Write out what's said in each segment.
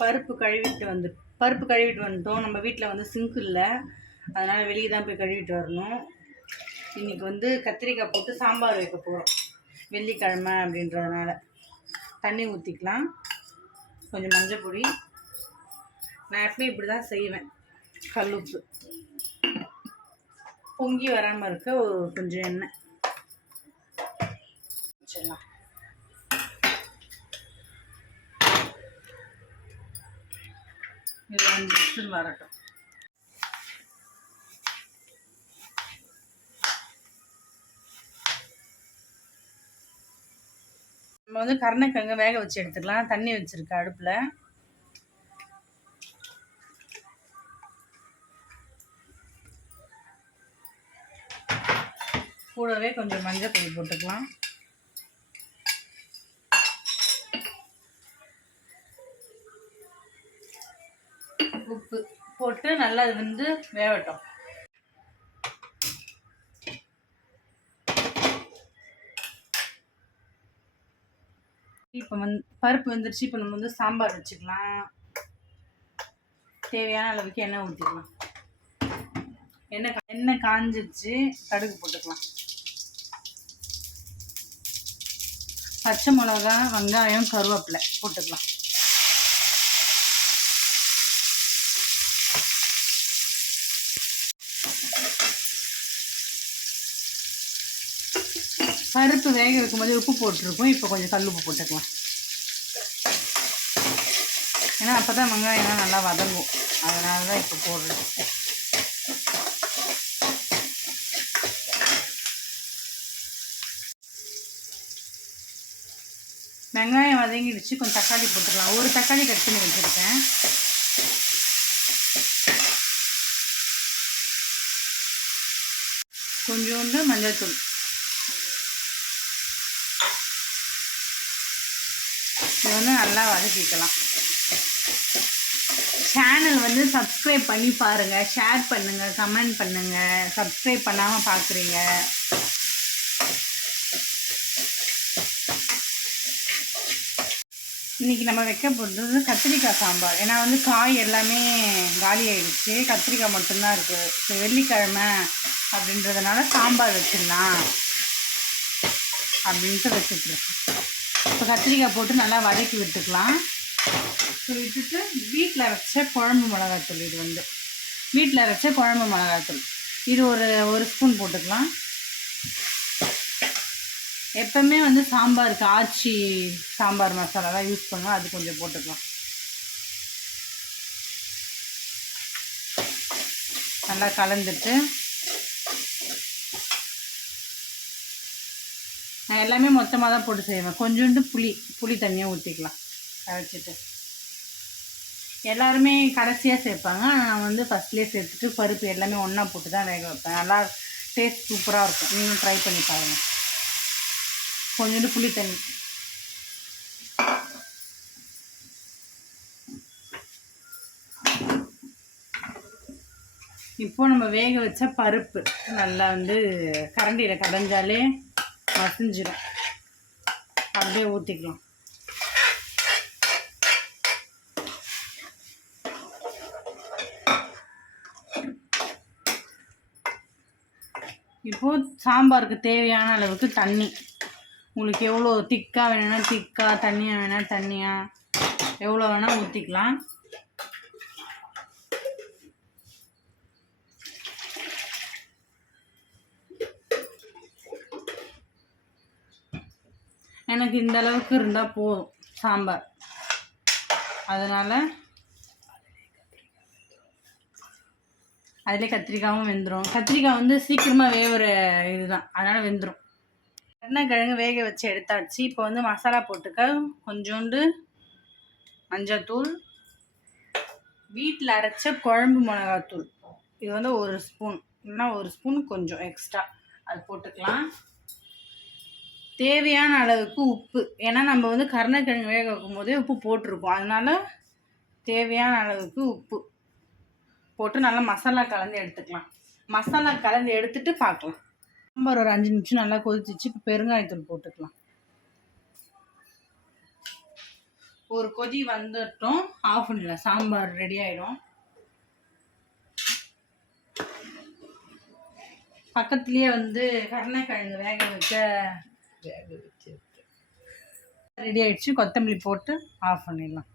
பருப்பு கழுவிட்டு வந்துட்டோம். நம்ம வீட்டில் வந்து சிங்க் இல்லை, அதனால் வெளியே தான் போய் கழுவிட்டு வரணும். இன்றைக்கி வந்து கத்திரிக்காய் போட்டு சாம்பார் வைக்க போகிறோம், வெள்ளிக்கிழமை அப்படின்றதுனால. தண்ணி ஊற்றிக்கலாம், கொஞ்சம் மஞ்சள் பொடி. நான் எப்பயும் இப்படி தான் செய்வேன். கல்லுப்பு பொங்கி வராமல் இருக்க கொஞ்சம் எண்ணெய் வச்சிடலாம். இது 5 நிமிஷம் வரட்டும். நம்ம வந்து கருணைக்கிழங்கு வேக வச்சு எடுத்துக்கலாம். தண்ணி வச்சுருக்கேன் அடுப்பில். கூடவே கொஞ்சம் மஞ்சள் பொடி போட்டுக்கலாம். உப்பு போட்டு நல்லா அது வந்து வேகட்டும். இப்போ பருப்பு வந்துருச்சு. இப்போ நம்ம வந்து சாம்பார் வச்சுக்கலாம். தேவையான அளவுக்கு எண்ணெய் ஊற்றிக்கலாம். எண்ணெய் காஞ்சிடுச்சு. கடுகு போட்டுக்கலாம். பச்சை மிளகா, வெங்காயம், கருவேப்பிலை போட்டுக்கலாம். பருப்பு வேக வைக்கும்போது உப்பு போட்டிருக்கோம். இப்போ கொஞ்சம் கல் உப்பு போட்டுக்கலாம். ஏன்னா அப்போ தான் வெங்காயம்லாம் நல்லா வதங்கும், அதனால தான் இப்போ போடுறது. வெங்காயம் வதங்கிடுச்சு. கொஞ்சம் தக்காளி போட்டுக்கலாம். ஒரு தக்காளி கட் பண்ணி வச்சுருக்கேன். கொஞ்சோண்டு மஞ்சள் தூள். இதை வந்து நல்லா வதக்கிக்கலாம். சேனல் வந்து சப்ஸ்கிரைப் பண்ணி பாருங்கள், ஷேர் பண்ணுங்கள், கமெண்ட் பண்ணுங்கள். சப்ஸ்கிரைப் பண்ணாமல் பார்க்குறீங்க. இன்றைக்கி நம்ம வைக்க போகிறது கத்திரிக்காய் சாம்பார். ஏன்னா வந்து காய் எல்லாமே காலி ஆகிடுச்சு, கத்திரிக்காய் மட்டும்தான் இருக்குது. இப்போ வெள்ளிக்கிழமை அப்படின்றதுனால சாம்பார் வச்சிடலாம் அப்படின்ட்டு வச்சுட்ருக்கேன். இப்போ கத்திரிக்காய் போட்டு நல்லா வதக்கி விட்டுக்கலாம். விட்டுட்டு வீட்டில் அரைச்ச குழம்பு மிளகாத்தூள், இது வந்து வீட்டில் அரைச்ச குழம்பு மிளகாத்தூள், இது ஒரு ஸ்பூன் போட்டுக்கலாம். எப்பவுமே வந்து சாம்பாருக்கு ஆச்சி சாம்பார் மசாலா தான் யூஸ் பண்ணுவோம், அது கொஞ்சம் போட்டுக்கலாம். நல்லா கலந்துட்டு நான் எல்லாமே மொத்தமாக தான் போட்டு செய்வேன். கொஞ்சோண்டு புளி தண்ணியாக ஊற்றிக்கலாம் கரைச்சிட்டு. எல்லாருமே கடைசியாக சேர்ப்பாங்க, நான் வந்து ஃபஸ்ட்லேயே சேர்த்துட்டு பருப்பு எல்லாமே ஒன்றா போட்டு தான் வேக வைப்பேன். நல்லா டேஸ்ட் சூப்பராக இருக்கும். நீங்களும் ட்ரை பண்ணி பாருங்கள். கொஞ்சோண்டு புளி தண்ணி. இப்போது நம்ம வேக வச்ச பருப்பு நல்லா வந்து கரண்டியில் கடைஞ்சாலே மசிஞ்சிடும். அப்படியே ஊற்றிக்கலாம். இப்போது சாம்பாருக்கு தேவையான அளவுக்கு தண்ணி, உங்களுக்கு எவ்வளோ திக்காக வேணும்னா திக்காக, தண்ணியாக வேணால் தண்ணியாக, எவ்வளோ வேணால் ஊற்றிக்கலாம். எனக்கு இந்த அளவுக்கு இருந்தால் போதும் சாம்பார். அதனால் அதிலே கத்திரிக்காயும் வெந்துடும். கத்திரிக்காய் வந்து சீக்கிரமாக வேகிற இதுதான், அதனால் வெந்துடும். கருணைக்கிழங்கு வேக வச்சு எடுத்தாச்சு. இப்போ வந்து மசாலா போட்டுக்க. கொஞ்சோண்டு மஞ்சள்தூள், வீட்டில் அரைச்ச குழம்பு மிளகாத்தூள், இது வந்து 1 ஸ்பூன், இல்லைன்னா 1 ஸ்பூன் கொஞ்சம் எக்ஸ்ட்ரா அது போட்டுக்கலாம். தேவையான அளவுக்கு உப்பு, ஏன்னா நம்ம வந்து கருணைக்கிழங்கு வேக வைக்கும் போதே உப்பு போட்டிருக்கோம், அதனால் தேவையான அளவுக்கு உப்பு போட்டு நல்லா மசாலா கலந்து எடுத்துக்கலாம். மசாலா கலந்து எடுத்துகிட்டு பார்க்கலாம். சாம்பார் ஒரு 5 நிமிஷம் நல்லா கொதிச்சிச்சு. இப்போ பெருங்காயத்தூள் போட்டுக்கலாம். ஒரு கொதி வந்துட்டோம், ஆஃப் பண்ணிடலாம். சாம்பார் ரெடி ஆகிடும். பக்கத்துலேயே வந்து கருணக்கிழங்கு வேக வச்சு ரெடி ஆகிடுச்சு. கொத்தமல்லி போட்டு ஆஃப் பண்ணிடலாம்.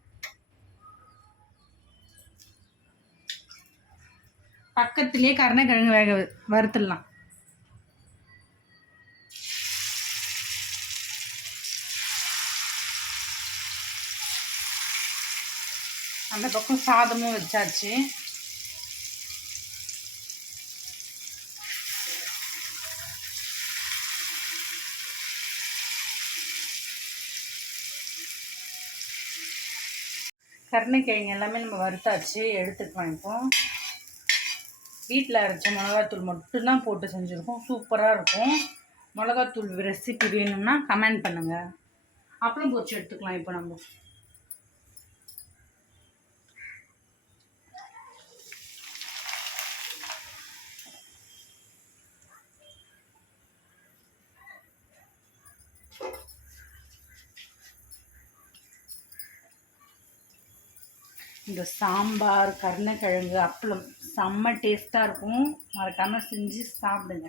பக்கத்துலேயே கருணக்கிழங்கு வேக வறுத்துடலாம். அந்த பக்கம் சாதமும் வச்சாச்சு. கருணக்கிழங்கு எல்லாமே நம்ம வறுத்தாச்சு, எடுத்துக்கலாம். இப்போ வீட்டில் அரைச்ச மிளகாத்தூள் மட்டும்தான் போட்டு செஞ்சுருக்கோம். சூப்பராக இருக்கும். மிளகாத்தூள் ரெசிபி வேணும்னா கமெண்ட் பண்ணுங்கள். அப்பளம் பொரிச்சு எடுத்துக்கலாம். இப்போ நம்ம இந்த சாம்பார் கருணக்கிழங்கு அப்பளம் செம்ம டேஸ்ட்டாக இருக்கும். மறக்காமல் செஞ்சு சாப்பிடுங்க.